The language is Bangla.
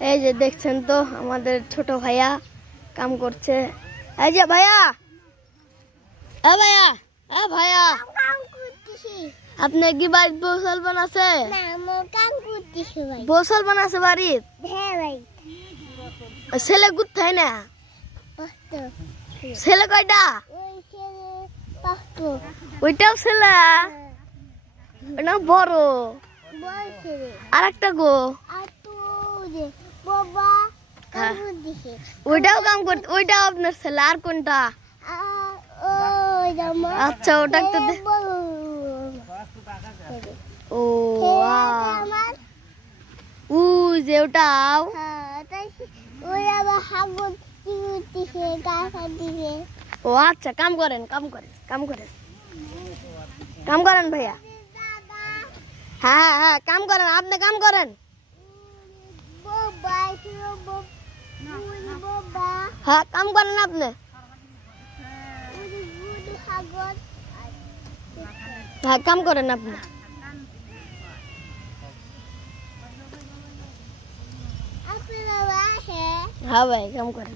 এই যে দেখছেন তো আমাদের ছোট ভাইয়া কাম করছে। এই যে ভাইয়া, এ ভাইয়া, এ ভাইয়া, আপনি কি বাড়িতে বৌসল বানাছে? বৌসল বানাছে বাড়িত? ছেলে কোথায় না? ছেলে কয়টা? ওইটাও ছেলে? ওটা বড়। আর একটা গো ওইটাও কাম করতে, ওইটাও আপনার ছেলে? আর কোনটা? আচ্ছা ওটা তো ও ও যে ওটাও ও আচ্ছা কাম করেন কাম করেন কাম করেন কাম করেন ভাইয়া। হ্যাঁ হ্যাঁ হ্যাঁ কাম করেন, আপনি কাম করেন। হ্যাঁ কাম করেন আপনি। হ্যাঁ কাম করেন আপনি। হ্যাঁ ভাই কাম করেন।